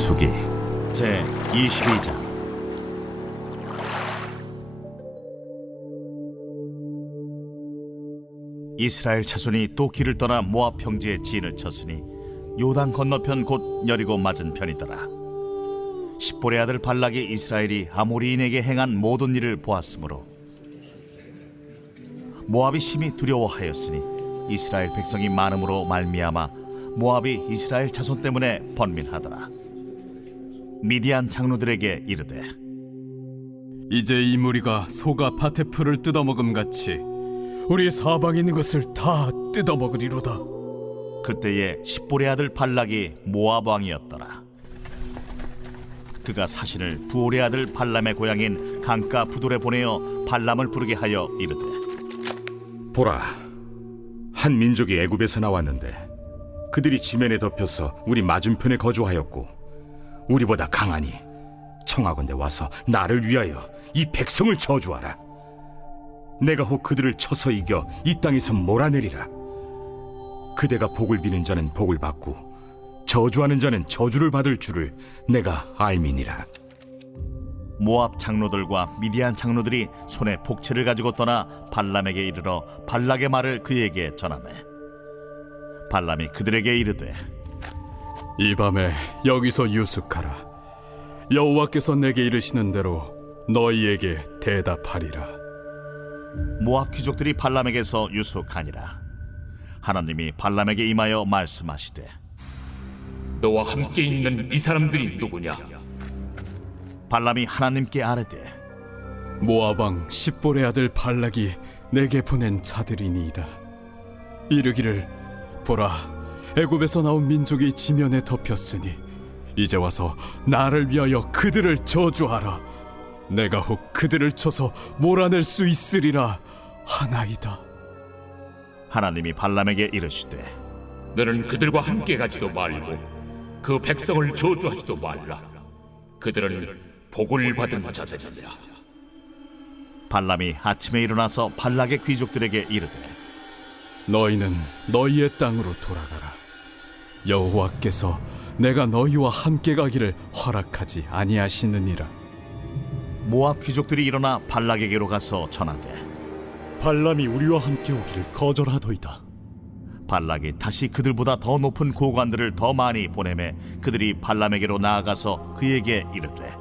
민수기 제 22장. 이스라엘 자손이 또 길을 떠나 모압 평지에 진을 쳤으니 요단 건너편 곧 여리고 맞은 편이더라. 십볼의 아들 발락이 이스라엘이 아모리인에게 행한 모든 일을 보았으므로 모압이 심히 두려워하였으니 이스라엘 백성이 많음으로 말미암아 모압이 이스라엘 자손 때문에 번민하더라. 미디안 장로들에게 이르되, 이제 이 무리가 소가 밭의 풀을 뜯어먹음 같이 우리 사방에 있는 것을 다 뜯어먹으리로다. 그때에 십볼의 아들 발락이 모압 왕이었더라. 그가 사신을 부올의 아들 발람의 고향인 강가 부돌에 보내어 발람을 부르게 하여 이르되, 보라, 한 민족이 애굽에서 나왔는데 그들이 지면에 덮여서 우리 맞은편에 거주하였고 우리보다 강하니 청하건대 와서 나를 위하여 이 백성을 저주하라. 내가 혹 그들을 쳐서 이겨 이 땅에서 몰아내리라. 그대가 복을 비는 자는 복을 받고 저주하는 자는 저주를 받을 줄을 내가 알미니라. 모압 장로들과 미디안 장로들이 손에 복채를 가지고 떠나 발람에게 이르러 발락의 말을 그에게 전하매, 발람이 그들에게 이르되, 이 밤에 여기서 유숙하라. 여호와께서 내게 이르시는 대로 너희에게 대답하리라. 모압 귀족들이 발람에게서 유숙하니라. 하나님이 발람에게 임하여 말씀하시되, 너와 함께 있는 이 사람들이 누구냐? 발람이 하나님께 아뢰되, 모압 왕 십볼의 아들 발락이 내게 보낸 자들이니이다. 이르기를, 보라, 애굽에서 나온 민족이 지면에 덮였으니 이제 와서 나를 위하여 그들을 저주하라. 내가 혹 그들을 쳐서 몰아낼 수 있으리라 하나이다. 하나님이 발람에게 이르시되, 너는 그들과 함께 가지도 말고 그 백성을 저주하지도 말라. 그들은 복을 받은 자들이라. 발람이 아침에 일어나서 발락의 귀족들에게 이르되, 너희는 너희의 땅으로 돌아가라. 여호와께서 내가 너희와 함께 가기를 허락하지 아니하시느니라. 모압 귀족들이 일어나 발락에게로 가서 전하되, 발람이 우리와 함께 오기를 거절하더이다. 발락이 다시 그들보다 더 높은 고관들을 더 많이 보내매 그들이 발람에게로 나아가서 그에게 이르되,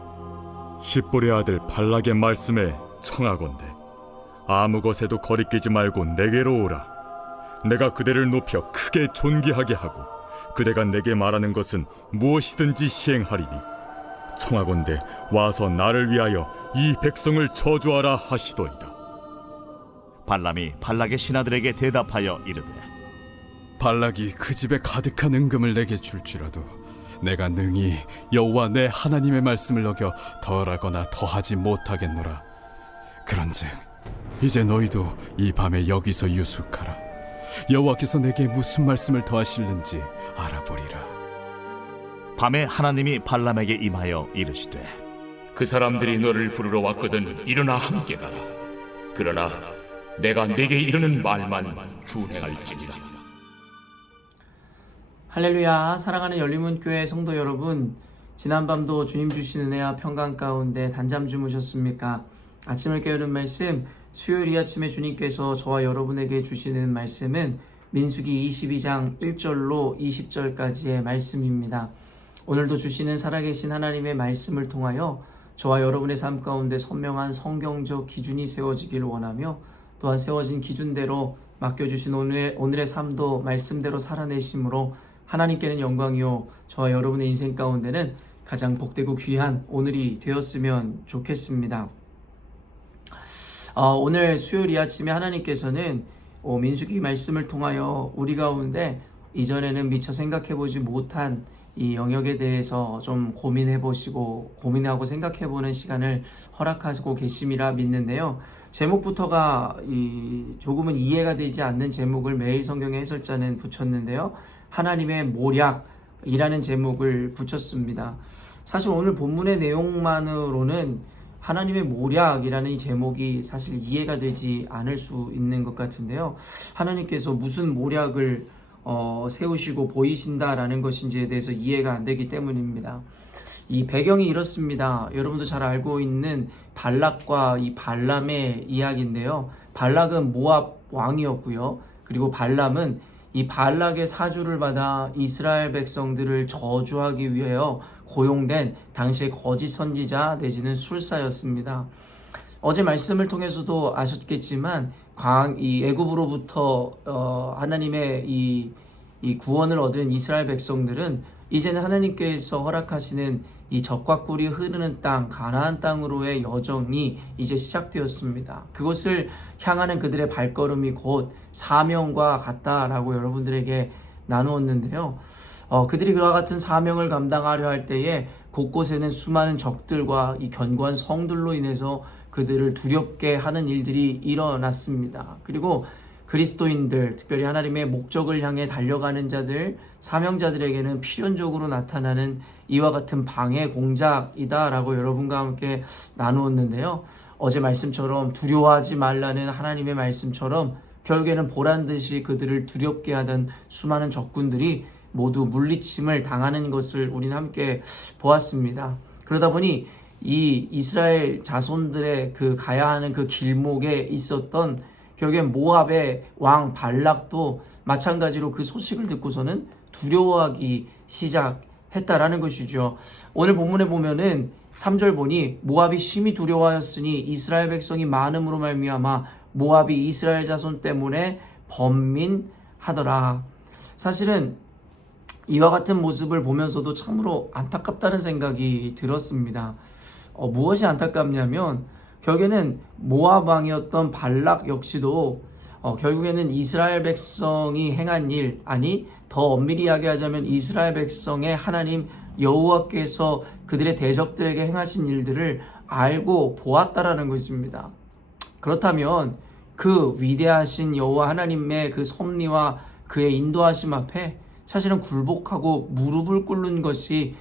십볼의 아들 발락의 말씀에 청하건대 아무 것에도 거리끼지 말고 내게로 오라. 내가 그대를 높여 크게 존귀하게 하고 그대가 내게 말하는 것은 무엇이든지 시행하리니 청하건대 와서 나를 위하여 이 백성을 저주하라 하시도이다. 발람이 발락의 신하들에게 대답하여 이르되, 발락이 그 집에 가득한 은금을 내게 줄지라도 내가 능히 여호와 내 하나님의 말씀을 어겨 덜하거나 더하지 못하겠노라. 그런즉 이제 너희도 이 밤에 여기서 유숙하라. 여호와께서 내게 무슨 말씀을 더하실는지 알아보리라. 밤에 하나님이 발람에게 임하여 이르시되, 그 사람들이 너를 부르러 왔거든 일어나 함께 가라. 그러나 내가 내게 이르는 말만 준행할지니라. 할렐루야. 사랑하는 열린문교회 성도 여러분, 지난밤도 주님 주신 은혜와 평강 가운데 단잠 주무셨습니까? 아침을 깨우는 말씀, 수요일 이 아침에 주님께서 저와 여러분에게 주시는 말씀은 민수기 22장 1절로 20절까지의 말씀입니다. 오늘도 주시는 살아계신 하나님의 말씀을 통하여 저와 여러분의 삶 가운데 선명한 성경적 기준이 세워지기를 원하며, 또한 세워진 기준대로 맡겨주신 오늘의 삶도 말씀대로 살아내심으로 하나님께는 영광이요 저와 여러분의 인생 가운데는 가장 복되고 귀한 오늘이 되었으면 좋겠습니다. 오늘 수요일 이 아침에 하나님께서는 민수기 말씀을 통하여 우리 가운데 이전에는 미처 생각해보지 못한 이 영역에 대해서 좀 고민해보시고 고민하고 생각해보는 시간을 허락하시고 계심이라 믿는데요. 제목부터가 조금은 이해가 되지 않는 제목을 매일 성경의 해설자는 붙였는데요. 하나님의 모략이라는 제목을 붙였습니다. 사실 오늘 본문의 내용만으로는 하나님의 모략이라는 이 제목이 사실 이해가 되지 않을 수 있는 것 같은데요. 하나님께서 무슨 모략을 세우시고 보이신다라는 것인지에 대해서 이해가 안 되기 때문입니다. 이 배경이 이렇습니다. 여러분도 잘 알고 있는 발락과 이 발람의 이야기인데요. 발락은 모압 왕이었고요. 그리고 발람은 이 발락의 사주를 받아 이스라엘 백성들을 저주하기 위하여 고용된 당시의 거짓 선지자 내지는 술사였습니다. 어제 말씀을 통해서도 아셨겠지만 이 애굽으로부터 하나님의 이 구원을 얻은 이스라엘 백성들은 이제는 하나님께서 허락하시는 이 젖과 꿀이 흐르는 땅 가나안 땅으로의 여정이 이제 시작되었습니다. 그것을 향하는 그들의 발걸음이 곧 사명과 같다라고 여러분들에게 나누었는데요. 그들이 그와 같은 사명을 감당하려 할 때에 곳곳에는 수많은 적들과 이 견고한 성들로 인해서 그들을 두렵게 하는 일들이 일어났습니다. 그리고 그리스도인들, 특별히 하나님의 목적을 향해 달려가는 자들, 사명자들에게는 필연적으로 나타나는 이와 같은 방해 공작이다라고 여러분과 함께 나누었는데요. 어제 말씀처럼 두려워하지 말라는 하나님의 말씀처럼 결국에는 보란듯이 그들을 두렵게 하던 수많은 적군들이 모두 물리침을 당하는 것을 우리는 함께 보았습니다. 그러다 보니 이 이스라엘 자손들의 그 가야 하는 그 길목에 있었던 결국엔 모압의 왕 발락도 마찬가지로 그 소식을 듣고서는 두려워하기 시작했다라는 것이죠. 오늘 본문에 보면은 3절 보니 모압이 심히 두려워하였으니 이스라엘 백성이 많음으로 말미암아 모압이 이스라엘 자손 때문에 번민하더라. 사실은 이와 같은 모습을 보면서도 참으로 안타깝다는 생각이 들었습니다. 무엇이 안타깝냐면 결국에는 모압 왕이었던 발락 역시도 결국에는 이스라엘 백성이 행한 일, 아니 더 엄밀히 이야기하자면 이스라엘 백성의 하나님 여호와께서 그들의 대적들에게 행하신 일들을 알고 보았다라는 것입니다. 그렇다면 그 위대하신 여호와 하나님의 그 섭리와 그의 인도하심 앞에 사실은 굴복하고 무릎을 꿇는 것이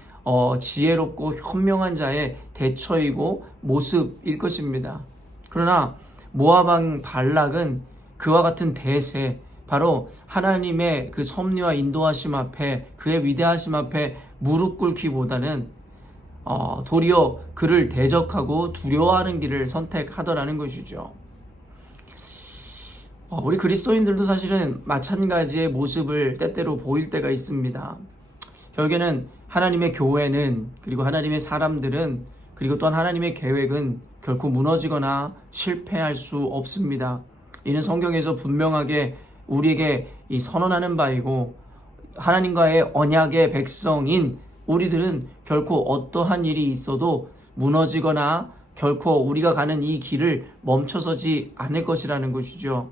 지혜롭고 현명한 자의 대처이고 모습일 것입니다. 그러나 모압 왕 발락은 그와 같은 대세, 바로 하나님의 그 섭리와 인도하심 앞에, 그의 위대하심 앞에 무릎 꿇기보다는 도리어 그를 대적하고 두려워하는 길을 선택하더라는 것이죠. 우리 그리스도인들도 사실은 마찬가지의 모습을 때때로 보일 때가 있습니다. 결국에는 하나님의 교회는, 그리고 하나님의 사람들은, 그리고 또한 하나님의 계획은 결코 무너지거나 실패할 수 없습니다. 이는 성경에서 분명하게 우리에게 선언하는 바이고, 하나님과의 언약의 백성인 우리들은 결코 어떠한 일이 있어도 무너지거나 결코 우리가 가는 이 길을 멈춰서지 않을 것이라는 것이죠.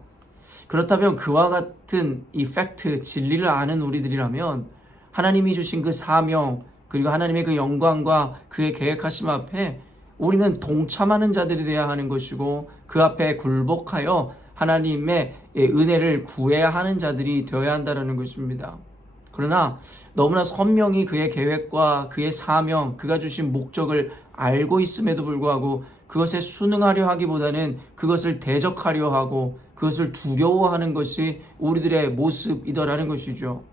그렇다면 그와 같은 이 팩트, 진리를 아는 우리들이라면 하나님이 주신 그 사명, 그리고 하나님의 그 영광과 그의 계획하심 앞에 우리는 동참하는 자들이 되어야 하는 것이고, 그 앞에 굴복하여 하나님의 은혜를 구해야 하는 자들이 되어야 한다는 것입니다. 그러나 너무나 선명히 그의 계획과 그의 사명, 그가 주신 목적을 알고 있음에도 불구하고 그것에 순응하려 하기보다는 그것을 대적하려 하고 그것을 두려워하는 것이 우리들의 모습이더라는 것이죠.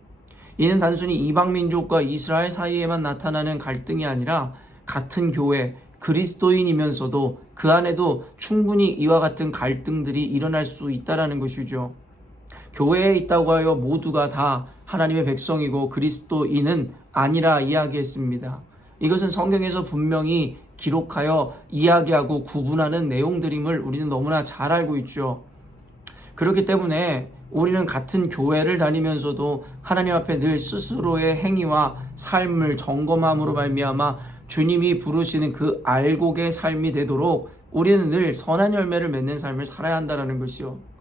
이는 단순히 이방민족과 이스라엘 사이에만 나타나는 갈등이 아니라 같은 교회, 그리스도인이면서도 그 안에도 충분히 이와 같은 갈등들이 일어날 수 있다는 것이죠. 교회에 있다고 하여 모두가 다 하나님의 백성이고 그리스도인은 아니라 이야기했습니다. 이것은 성경에서 분명히 기록하여 이야기하고 구분하는 내용들임을 우리는 너무나 잘 알고 있죠. 그렇기 때문에 우리는 같은 교회를 다니면서도 하나님 앞에 늘 스스로의 행위와 삶을 점검함으로 말미암아 주님이 부르시는 그 알곡의 삶이 되도록 우리는 늘 선한 열매를 맺는 삶을 살아야 한다는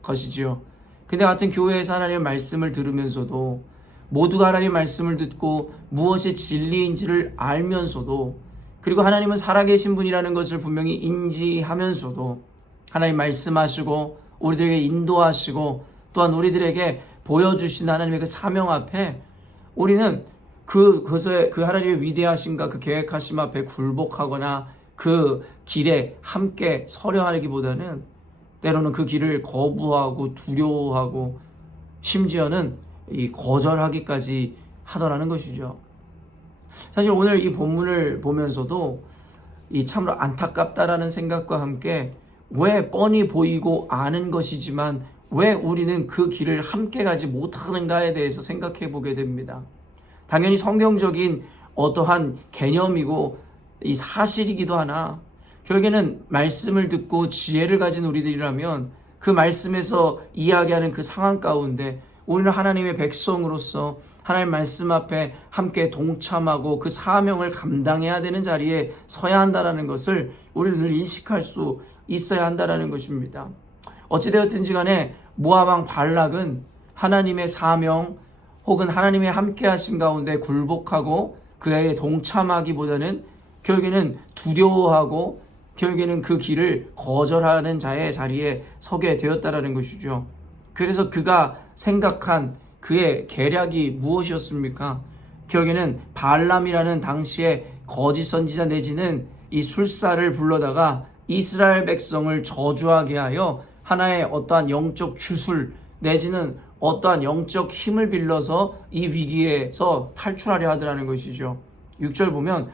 것이지요. 근데 같은 교회에서 하나님의 말씀을 들으면서도, 모두가 하나님의 말씀을 듣고 무엇이 진리인지를 알면서도, 그리고 하나님은 살아계신 분이라는 것을 분명히 인지하면서도 하나님 말씀하시고 우리들에게 인도하시고 또한 우리들에게 보여주신 하나님의 그 사명 앞에 우리는 그 하나님의 위대하심과 그 계획하심 앞에 굴복하거나 그 길에 함께 서려 하기보다는 때로는 그 길을 거부하고 두려워하고 심지어는 거절하기까지 하더라는 것이죠. 사실 오늘 이 본문을 보면서도 이 참으로 안타깝다라는 생각과 함께 왜 뻔히 보이고 아는 것이지만 왜 우리는 그 길을 함께 가지 못하는가에 대해서 생각해 보게 됩니다. 당연히 성경적인 어떠한 개념이고 이 사실이기도 하나 결국에는 말씀을 듣고 지혜를 가진 우리들이라면 그 말씀에서 이야기하는 그 상황 가운데 우리는 하나님의 백성으로서 하나님 말씀 앞에 함께 동참하고 그 사명을 감당해야 되는 자리에 서야 한다는 것을 우리는 늘 인식할 수 있어야 한다는 것입니다. 어찌되었든지 간에 모압 왕 발락은 하나님의 사명 혹은 하나님의 함께 하심 가운데 굴복하고 그에 동참하기보다는 결국에는 두려워하고 결국에는 그 길을 거절하는 자의 자리에 서게 되었다는 것이죠. 그래서 그가 생각한 그의 계략이 무엇이었습니까? 결국에는 발람이라는 당시에 거짓 선지자 내지는 이 술사를 불러다가 이스라엘 백성을 저주하게 하여 하나의 어떠한 영적 주술 내지는 어떠한 영적 힘을 빌려서 이 위기에서 탈출하려 하더라는 것이죠. 6절 보면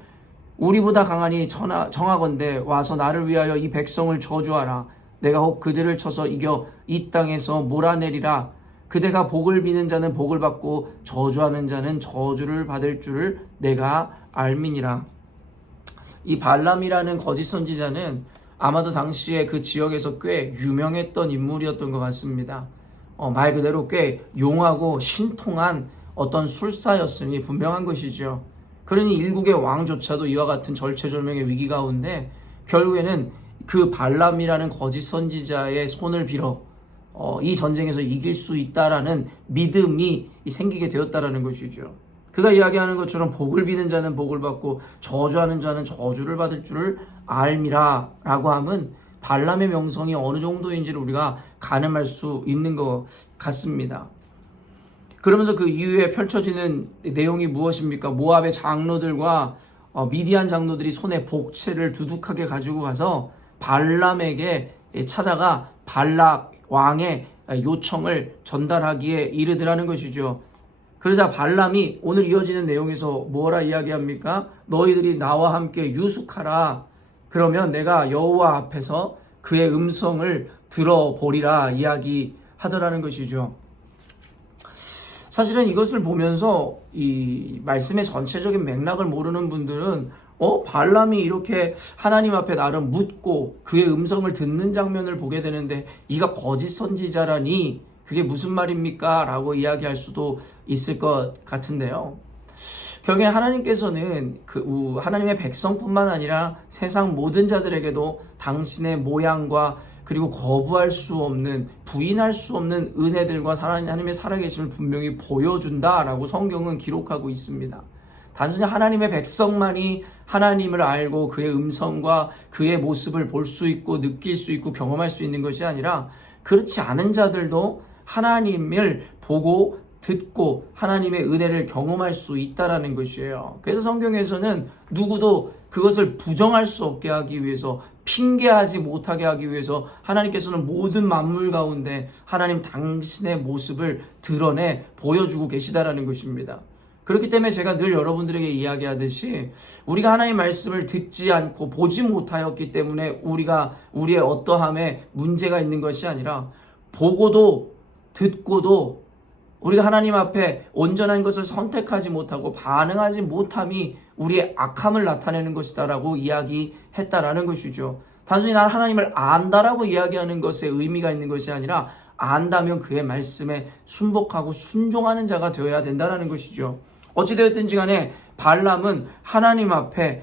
우리보다 강하니 정하건대 와서 나를 위하여 이 백성을 저주하라. 내가 혹 그들을 쳐서 이겨 이 땅에서 몰아내리라. 그대가 복을 비는 자는 복을 받고 저주하는 자는 저주를 받을 줄을 내가 알미니라. 이 발람이라는 거짓 선지자는 아마도 당시에 그 지역에서 꽤 유명했던 인물이었던 것 같습니다. 말 그대로 꽤 용하고 신통한 어떤 술사였으니 분명한 것이죠. 그러니 일국의 왕조차도 이와 같은 절체절명의 위기 가운데 결국에는 그 발람이라는 거짓 선지자의 손을 빌어 이 전쟁에서 이길 수 있다라는 믿음이 생기게 되었다라는 것이죠. 그가 이야기하는 것처럼 복을 비는 자는 복을 받고 저주하는 자는 저주를 받을 줄을 알미라 라고 함은 발람의 명성이 어느 정도인지를 우리가 가늠할 수 있는 것 같습니다. 그러면서 그 이후에 펼쳐지는 내용이 무엇입니까? 모압의 장로들과 미디안 장로들이 손에 복채를 두둑하게 가지고 가서 발람에게 찾아가 발락 왕의 요청을 전달하기에 이르더라는 것이죠. 그러자 발람이 오늘 이어지는 내용에서 뭐라 이야기합니까? 너희들이 나와 함께 유숙하라. 그러면 내가 여호와 앞에서 그의 음성을 들어보리라 이야기하더라는 것이죠. 사실은 이것을 보면서 이 말씀의 전체적인 맥락을 모르는 분들은 발람이 이렇게 하나님 앞에 나를 묻고 그의 음성을 듣는 장면을 보게 되는데 이가 거짓 선지자라니 그게 무슨 말입니까? 라고 이야기할 수도 있을 것 같은데요. 결국에 하나님께서는 하나님의 백성뿐만 아니라 세상 모든 자들에게도 당신의 모양과 그리고 거부할 수 없는 부인할 수 없는 은혜들과 하나님의 살아계심을 분명히 보여준다라고 성경은 기록하고 있습니다. 단순히 하나님의 백성만이 하나님을 알고 그의 음성과 그의 모습을 볼 수 있고 느낄 수 있고 경험할 수 있는 것이 아니라 그렇지 않은 자들도 하나님을 보고 듣고 하나님의 은혜를 경험할 수 있다라는 것이에요. 그래서 성경에서는 누구도 그것을 부정할 수 없게 하기 위해서 핑계하지 못하게 하기 위해서 하나님께서는 모든 만물 가운데 하나님 당신의 모습을 드러내 보여주고 계시다라는 것입니다. 그렇기 때문에 제가 늘 여러분들에게 이야기하듯이 우리가 하나님의 말씀을 듣지 않고 보지 못하였기 때문에 우리의 어떠함에 문제가 있는 것이 아니라 보고도 듣고도 우리가 하나님 앞에 온전한 것을 선택하지 못하고 반응하지 못함이 우리의 악함을 나타내는 것이다라고 이야기했다라는 것이죠. 단순히 난 하나님을 안다라고 이야기하는 것에 의미가 있는 것이 아니라 안다면 그의 말씀에 순복하고 순종하는 자가 되어야 된다는 것이죠. 어찌되었든지 간에 발람은 하나님 앞에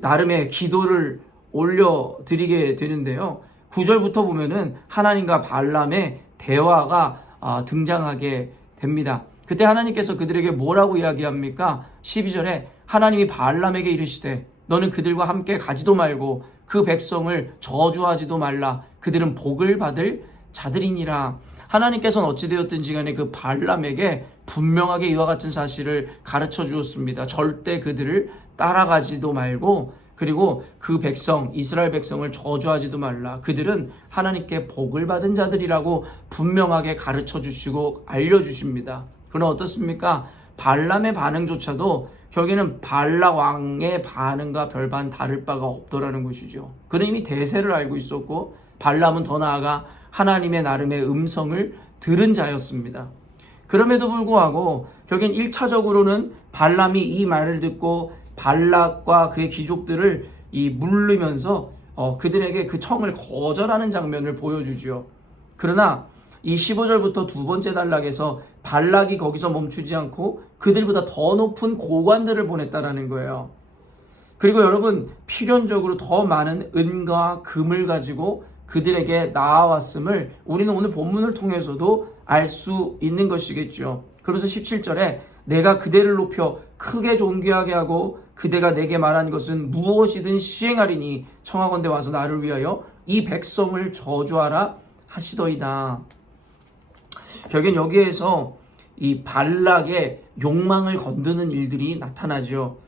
나름의 기도를 올려드리게 되는데요. 9절부터 보면은 하나님과 발람의 대화가 등장하게 됩니다. 그때 하나님께서 그들에게 뭐라고 이야기합니까? 12절에 하나님이 발람에게 이르시되 너는 그들과 함께 가지도 말고 그 백성을 저주하지도 말라. 그들은 복을 받을 자들이니라. 하나님께서는 어찌되었든지 간에 그 발람에게 분명하게 이와 같은 사실을 가르쳐 주었습니다. 절대 그들을 따라가지도 말고 그리고 그 백성, 이스라엘 백성을 저주하지도 말라. 그들은 하나님께 복을 받은 자들이라고 분명하게 가르쳐 주시고 알려주십니다. 그러나 어떻습니까? 발람의 반응조차도 결국에는 발락 왕의 반응과 별반 다를 바가 없더라는 것이죠. 그는 이미 대세를 알고 있었고 발람은 더 나아가 하나님의 나름의 음성을 들은 자였습니다. 그럼에도 불구하고 결국엔 1차적으로는 발람이 이 말을 듣고 발락과 그의 귀족들을 물리면서 그들에게 그 청을 거절하는 장면을 보여주죠. 그러나 이 15절부터 두 번째 단락에서 발락이 거기서 멈추지 않고 그들보다 더 높은 고관들을 보냈다라는 거예요. 그리고 여러분, 필연적으로 더 많은 은과 금을 가지고 그들에게 나아왔음을 우리는 오늘 본문을 통해서도 알 수 있는 것이겠죠. 그래서 17절에 내가 그대를 높여 크게 존귀하게 하고 그대가 내게 말한 것은 무엇이든 시행하리니 청하건대 와서 나를 위하여 이 백성을 저주하라 하시더이다. 결국엔 여기에서 이 발락의 욕망을 건드는 일들이 나타나죠.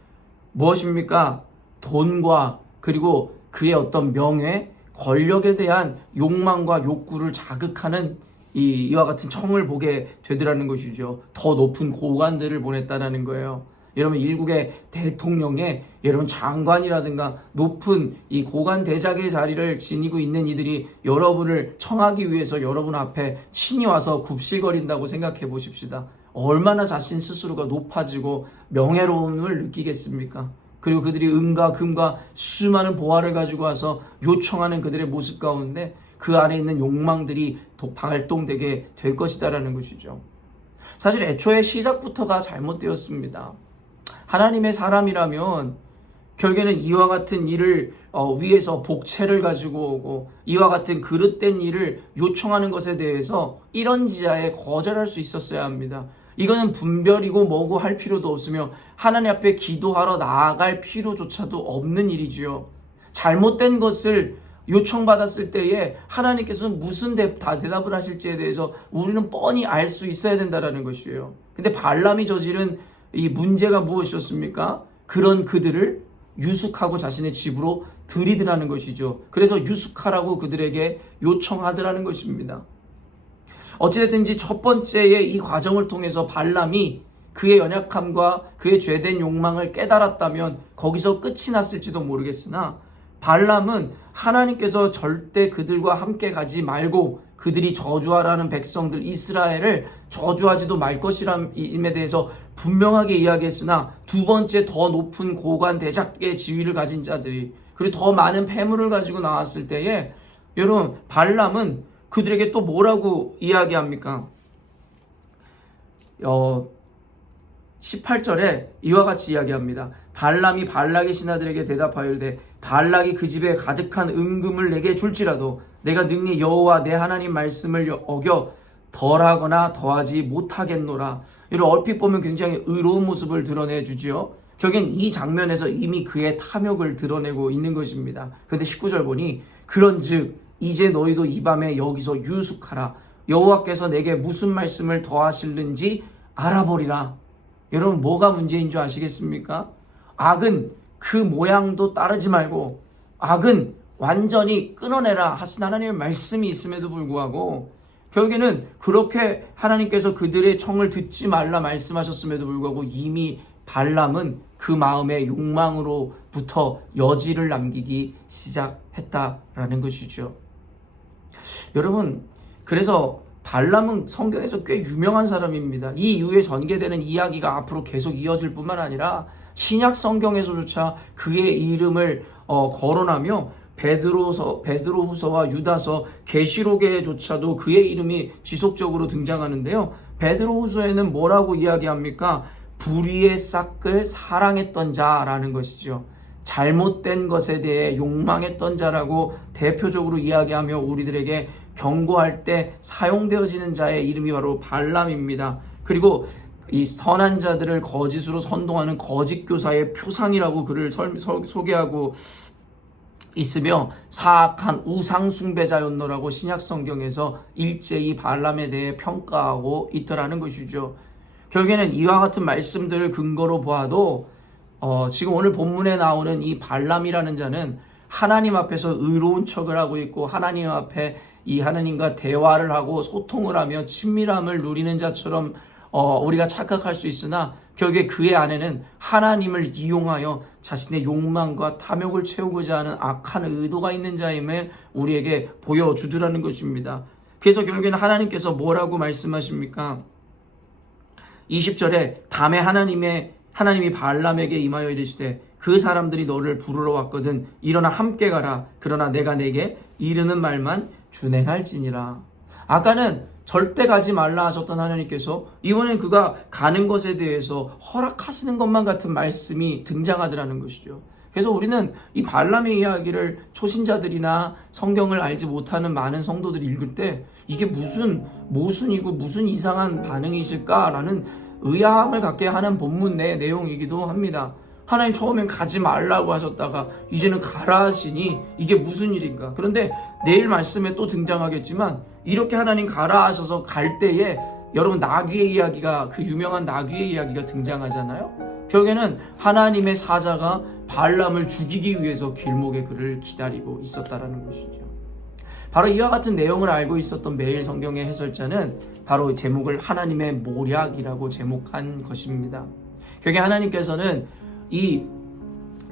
무엇입니까? 돈과 그리고 그의 어떤 명예, 권력에 대한 욕망과 욕구를 자극하는 이와 같은 청을 보게 되더라는 것이죠. 더 높은 고관들을 보냈다는 거예요. 여러분, 일국의 대통령의 여러분 장관이라든가 높은 이 고관 대작의 자리를 지니고 있는 이들이 여러분을 청하기 위해서 여러분 앞에 친히 와서 굽실거린다고 생각해 보십시다. 얼마나 자신 스스로가 높아지고 명예로움을 느끼겠습니까? 그리고 그들이 은과 금과 수많은 보화를 가지고 와서 요청하는 그들의 모습 가운데 그 안에 있는 욕망들이 발동되게 될 것이다라는 것이죠. 사실 애초에 시작부터가 잘못되었습니다. 하나님의 사람이라면 결국에는 이와 같은 일을 위해서 복채를 가지고 오고 이와 같은 그릇된 일을 요청하는 것에 대해서 이런 지하에 거절할 수 있었어야 합니다. 이거는 분별이고 뭐고 할 필요도 없으며 하나님 앞에 기도하러 나아갈 필요조차도 없는 일이지요. 잘못된 것을 요청받았을 때에 하나님께서는 무슨 대답을 하실지에 대해서 우리는 뻔히 알 수 있어야 된다는 것이에요. 근데 발람이 저지른 이 문제가 무엇이었습니까? 그런 그들을 유숙하고 자신의 집으로 들이더라는 것이죠. 그래서 유숙하라고 그들에게 요청하더라는 것입니다. 어찌됐든지 첫 번째의 이 과정을 통해서 발람이 그의 연약함과 그의 죄된 욕망을 깨달았다면 거기서 끝이 났을지도 모르겠으나 발람은 하나님께서 절대 그들과 함께 가지 말고 그들이 저주하라는 백성들 이스라엘을 저주하지도 말 것이라임에 대해서 분명하게 이야기했으나 두 번째 더 높은 고관 대작의 지위를 가진 자들이 그리고 더 많은 폐물을 가지고 나왔을 때에 여러분 발람은 그들에게 또 뭐라고 이야기합니까? 18절에 이와 같이 이야기합니다. 발람이 발락의 신하들에게 대답하여 이르되 발락이 그 집에 가득한 은금을 내게 줄지라도 내가 능히 여호와 내 하나님 말씀을 어겨 덜하거나 더하지 못하겠노라. 이런 얼핏 보면 굉장히 의로운 모습을 드러내주지요. 결국엔 이 장면에서 이미 그의 탐욕을 드러내고 있는 것입니다. 그런데 19절 보니 그런즉 이제 너희도 이 밤에 여기서 유숙하라. 여호와께서 내게 무슨 말씀을 더하실는지 알아보리라. 여러분, 뭐가 문제인 줄 아시겠습니까? 악은 그 모양도 따르지 말고 악은 완전히 끊어내라 하신 하나님의 말씀이 있음에도 불구하고 결국에는 그렇게 하나님께서 그들의 청을 듣지 말라 말씀하셨음에도 불구하고 이미 발람은 그 마음의 욕망으로부터 여지를 남기기 시작했다라는 것이죠. 여러분, 그래서 발람은 성경에서 꽤 유명한 사람입니다. 이 이후에 전개되는 이야기가 앞으로 계속 이어질 뿐만 아니라 신약 성경에서조차 그의 이름을 거론하며 베드로후서와 유다서, 계시록에조차도 그의 이름이 지속적으로 등장하는데요. 베드로후서에는 뭐라고 이야기합니까? 불의의 싹을 사랑했던 자라는 것이죠. 잘못된 것에 대해 욕망했던 자라고 대표적으로 이야기하며 우리들에게 경고할 때 사용되어지는 자의 이름이 바로 발람입니다. 그리고 이 선한 자들을 거짓으로 선동하는 거짓 교사의 표상이라고 그를 소개하고 있으며 사악한 우상 숭배자였노라고 신약 성경에서 일제히 발람에 대해 평가하고 있더라는 것이죠. 결국에는 이와 같은 말씀들을 근거로 보아도 지금 오늘 본문에 나오는 이 발람이라는 자는 하나님 앞에서 의로운 척을 하고 있고 하나님 앞에 이 하나님과 대화를 하고 소통을 하며 친밀함을 누리는 자처럼 우리가 착각할 수 있으나 결국에 그의 안에는 하나님을 이용하여 자신의 욕망과 탐욕을 채우고자 하는 악한 의도가 있는 자임을 우리에게 보여주더라는 것입니다. 그래서 결국에는 하나님께서 뭐라고 말씀하십니까? 20절에 밤에 하나님이 발람에게 임하여 이르시되 그 사람들이 너를 부르러 왔거든 일어나 함께 가라. 그러나 내가 내게 이르는 말만 준행할지니라. 아까는 절대 가지 말라 하셨던 하나님께서 이번엔 그가 가는 것에 대해서 허락하시는 것만 같은 말씀이 등장하더라는 것이죠. 그래서 우리는 이 발람의 이야기를 초신자들이나 성경을 알지 못하는 많은 성도들이 읽을 때 이게 무슨 모순이고 무슨 이상한 반응이실까라는 의아함을 갖게 하는 본문 내 내용이기도 합니다. 하나님 처음엔 가지 말라고 하셨다가 이제는 가라 하시니 이게 무슨 일인가. 그런데 내일 말씀에 또 등장하겠지만 이렇게 하나님 가라 하셔서 갈 때에 여러분 나귀의 이야기가 그 유명한 나귀의 이야기가 등장하잖아요. 결국에는 하나님의 사자가 발람을 죽이기 위해서 길목에 그를 기다리고 있었다라는 것이죠. 바로 이와 같은 내용을 알고 있었던 매일 성경의 해설자는 바로 제목을 하나님의 모략이라고 제목한 것입니다. 결국에 하나님께서는 이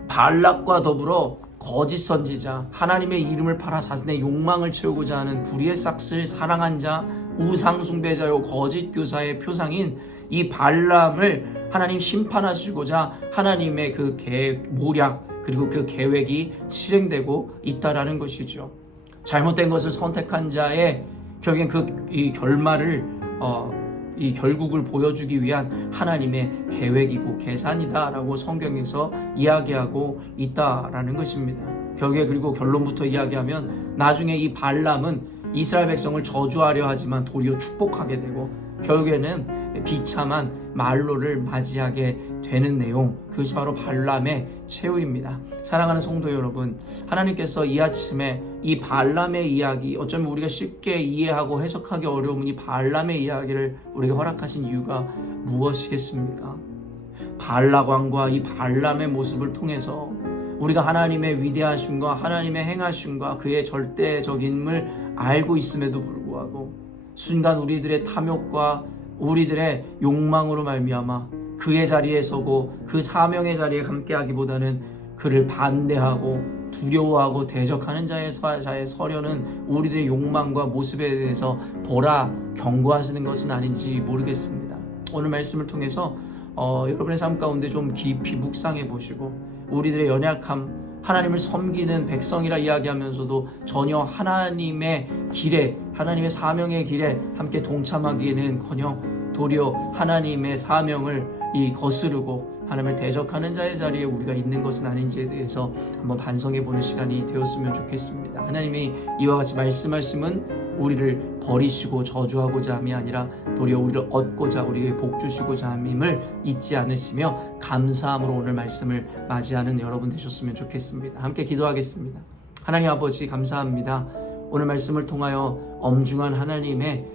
발락과 더불어 거짓 선지자, 하나님의 이름을 팔아 자신의 욕망을 채우고자 하는 불의의 싹스를 사랑한 자, 우상 숭배자요 거짓 교사의 표상인 이 발람을 하나님 심판하시고자 하나님의 그 모략 그리고 그 계획이 실행되고 있다라는 것이죠. 잘못된 것을 선택한 자의 결국엔 이 결말을 이 결국을 보여주기 위한 하나님의 계획이고 계산이다라고 성경에서 이야기하고 있다라는 것입니다. 결국에 그리고 결론부터 이야기하면 나중에 이 발람은 이스라엘 백성을 저주하려 하지만 도리어 축복하게 되고 결국에는 비참한 말로를 맞이하게 되는 내용, 그것이 바로 발람의 최후입니다. 사랑하는 성도 여러분, 하나님께서 이 아침에 이 발람의 이야기, 어쩌면 우리가 쉽게 이해하고 해석하기 어려운 이 발람의 이야기를 우리가 허락하신 이유가 무엇이겠습니까? 발락 왕과 이 발람의 모습을 통해서 우리가 하나님의 위대하심과 하나님의 행하심과 그의 절대적임을 알고 있음에도 불구하고 순간 우리들의 탐욕과 우리들의 욕망으로 말미암아 그의 자리에 서고 그 사명의 자리에 함께하기보다는 그를 반대하고 두려워하고 대적하는 자의 서려는 우리들의 욕망과 모습에 대해서 보라 경고하시는 것은 아닌지 모르겠습니다. 오늘 말씀을 통해서 여러분의 삶 가운데 좀 깊이 묵상해 보시고 우리들의 연약함, 하나님을 섬기는 백성이라 이야기하면서도 전혀 하나님의 길에, 하나님의 사명의 길에 함께 동참하기에는커녕 도리어 하나님의 사명을 거스르고 하나님을 대적하는 자의 자리에 우리가 있는 것은 아닌지에 대해서 한번 반성해보는 시간이 되었으면 좋겠습니다. 하나님이 이와 같이 말씀하심은 우리를 버리시고 저주하고자 함이 아니라 도리어 우리를 얻고자 우리에게 복 주시고자 함임을 잊지 않으시며 감사함으로 오늘 말씀을 맞이하는 여러분 되셨으면 좋겠습니다. 함께 기도하겠습니다. 하나님 아버지 감사합니다. 오늘 말씀을 통하여 엄중한 하나님의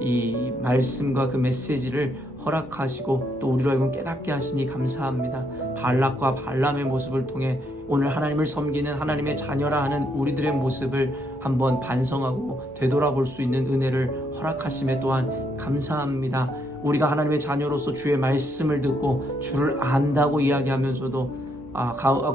이 말씀과 그 메시지를 허락하시고 또 우리로 하여금 깨닫게 하시니 감사합니다. 발락과 발람의 모습을 통해 오늘 하나님을 섬기는 하나님의 자녀라 하는 우리들의 모습을 한번 반성하고 되돌아볼 수 있는 은혜를 허락하심에 또한 감사합니다. 우리가 하나님의 자녀로서 주의 말씀을 듣고 주를 안다고 이야기하면서도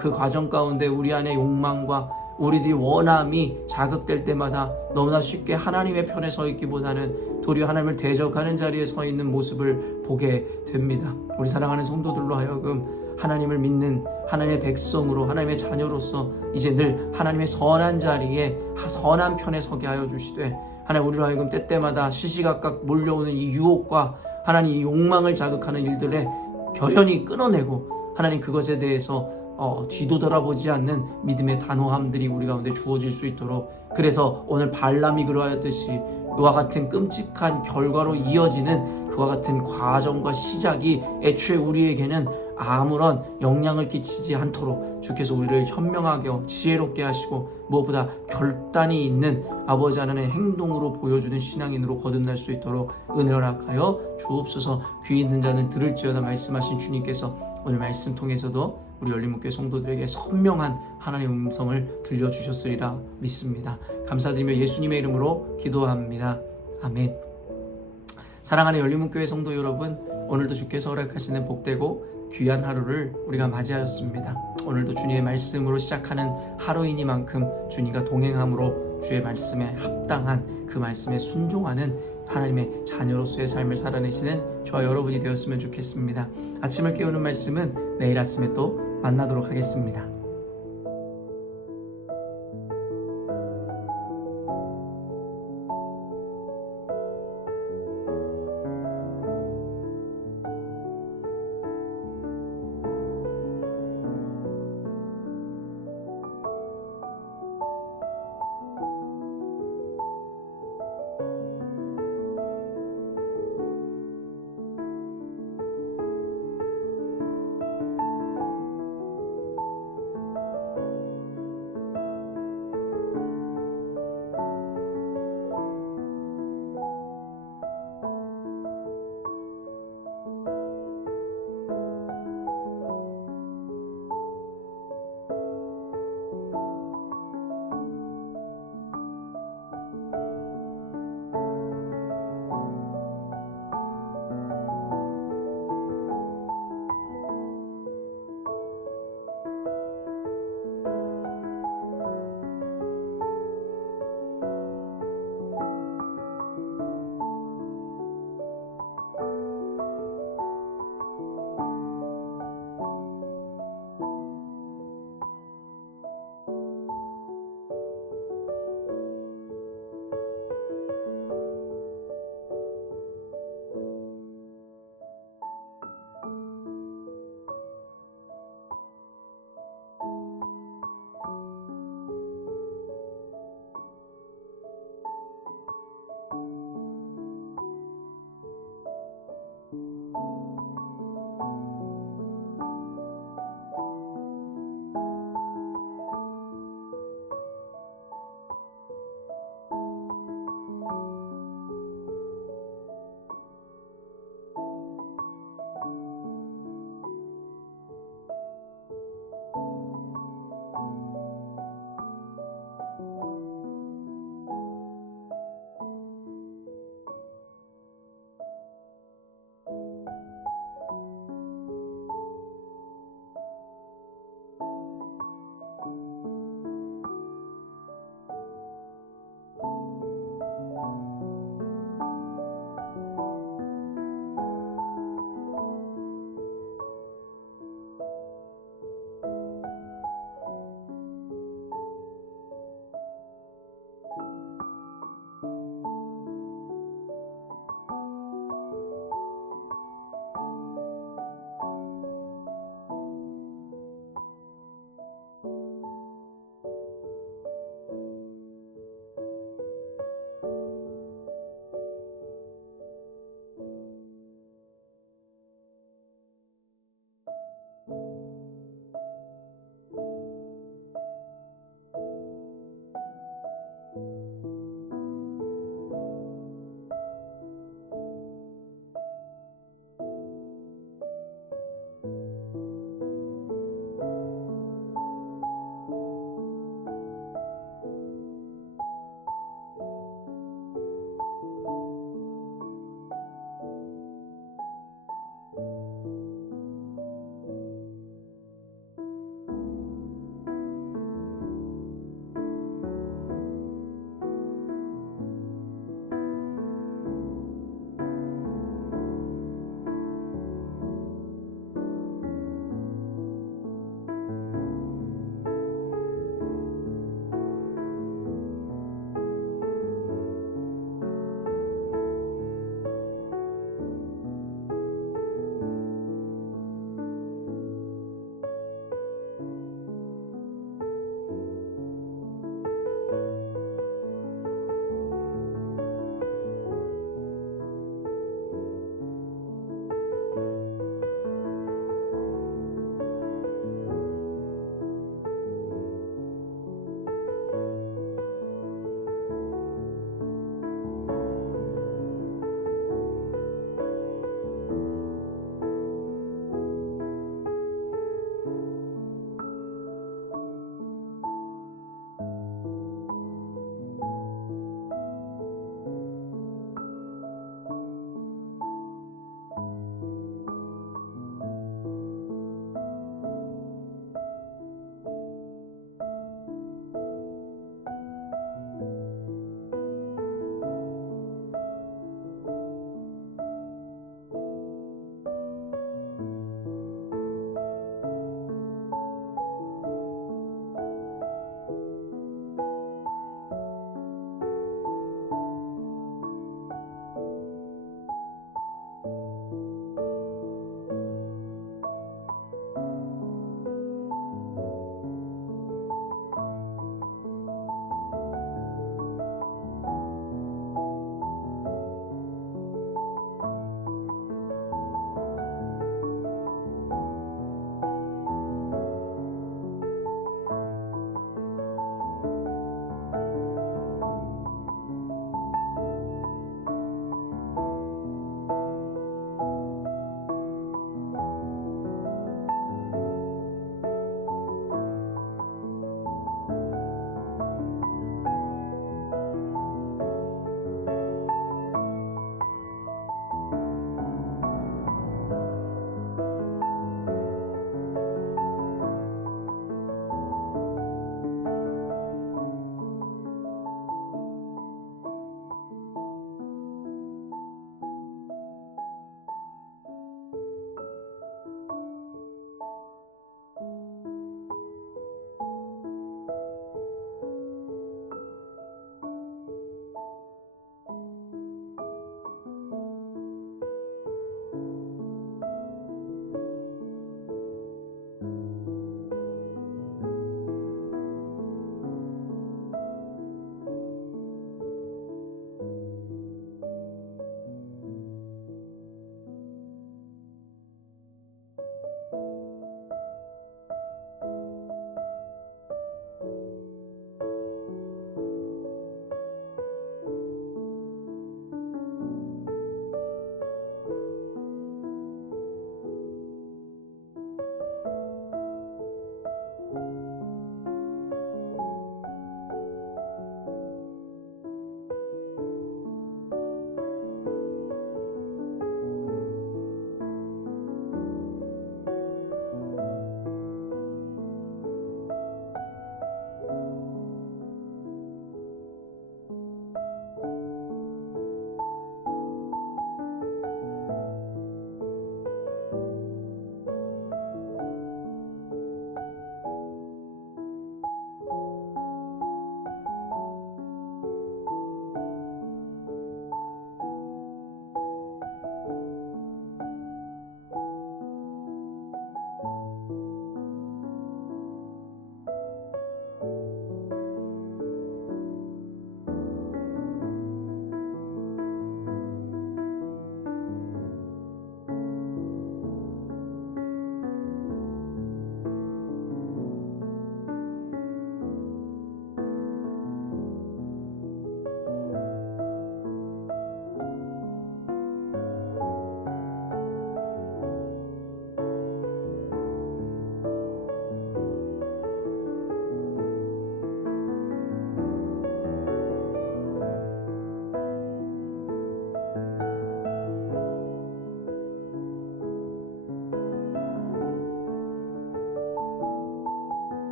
그 과정 가운데 우리 안의 욕망과 우리들의 원함이 자극될 때마다 너무나 쉽게 하나님의 편에 서 있기보다는 도리어 하나님을 대적하는 자리에 서 있는 모습을 보게 됩니다. 우리 사랑하는 성도들로 하여금 하나님을 믿는 하나님의 백성으로 하나님의 자녀로서 이제 늘 하나님의 선한 자리에 선한 편에 서게 하여 주시되 하나님 우리로 하여금 때때마다 시시각각 몰려오는 이 유혹과 하나님 이 욕망을 자극하는 일들에 결연히 끊어내고 하나님 그것에 대해서 뒤도 돌아보지 않는 믿음의 단호함들이 우리 가운데 주어질 수 있도록, 그래서 오늘 발람이 그러하였듯이 그와 같은 끔찍한 결과로 이어지는 그와 같은 과정과 시작이 애초에 우리에게는 아무런 영향을 끼치지 않도록 주께서 우리를 현명하게 지혜롭게 하시고 무엇보다 결단이 있는 아버지 하나님의 행동으로 보여주는 신앙인으로 거듭날 수 있도록 은혜 허락하여 주옵소서. 귀 있는 자는 들을지어다 말씀하신 주님께서 오늘 말씀 통해서도 우리 열린문교회 성도들에게 선명한 하나님의 음성을 들려주셨으리라 믿습니다. 감사드리며 예수님의 이름으로 기도합니다. 아멘. 사랑하는 열린문교회 성도 여러분, 오늘도 주께서 허락하시는 복되고 귀한 하루를 우리가 맞이하였습니다. 오늘도 주님의 말씀으로 시작하는 하루이니만큼 주님과 동행함으로 주의 말씀에 합당한 그 말씀에 순종하는 하나님의 자녀로서의 삶을 살아내시는 저와 여러분이 되었으면 좋겠습니다. 아침을 깨우는 말씀은 내일 아침에 또 만나도록 하겠습니다.